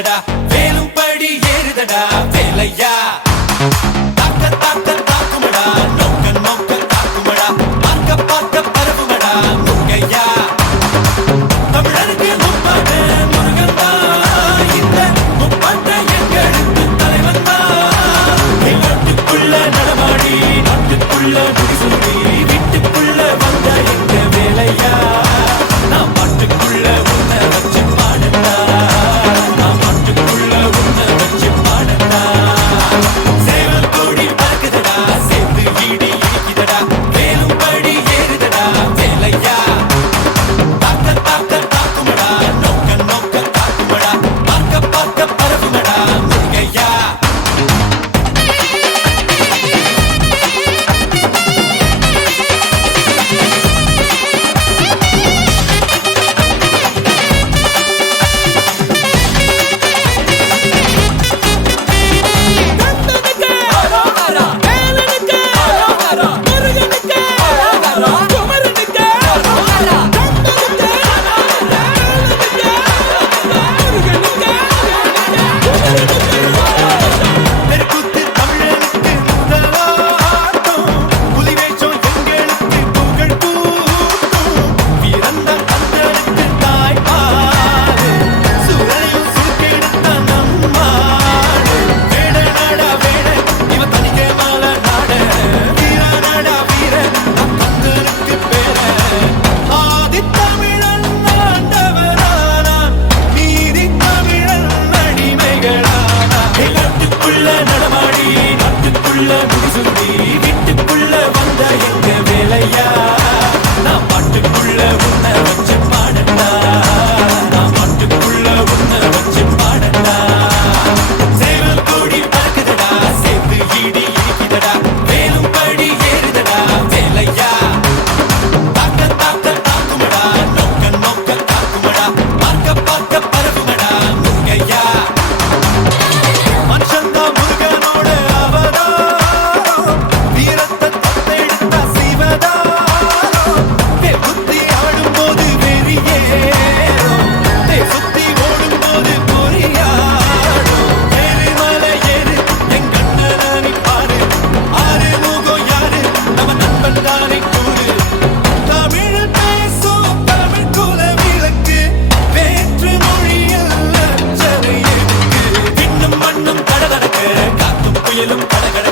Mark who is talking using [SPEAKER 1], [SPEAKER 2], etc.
[SPEAKER 1] ஏறுதடா வேலும்படி ஏறுதடா வேலையா? കടയിലും കടകട